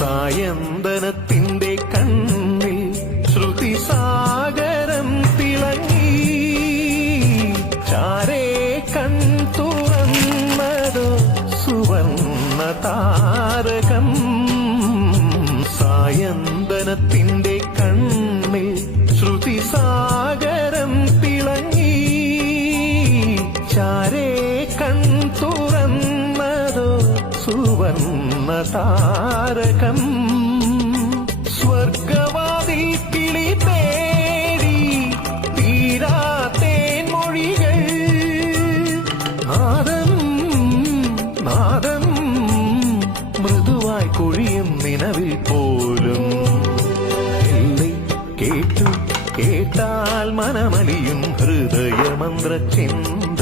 സായന്തനത്തിന്റെ കണ്ണിൽ ശ്രുതിസാഗരം തിളങ്ങി. ചാരേ കൺ തുറന്നതോ സുവർണ്ണ താരകം. സായന്തനത്തിന്റെ കണ്ണിൽ ശ്രുതിസാഗരം തിളങ്ങി. ചാരേ കൺ തുറന്നതോ സുവർണ്ണ താരകം. സ്വർഗവാതിൽ കിളി തേടി തീരാത്തേൻ മൊഴികൾ. നാദം നാദം മൃദുവായി കൊഴിയും നിലവിൽ പോലും. എല്ലേ കേട്ടു കേട്ടാൽ മനമലിയും ഹൃദയമന്ത്രചിന്ത.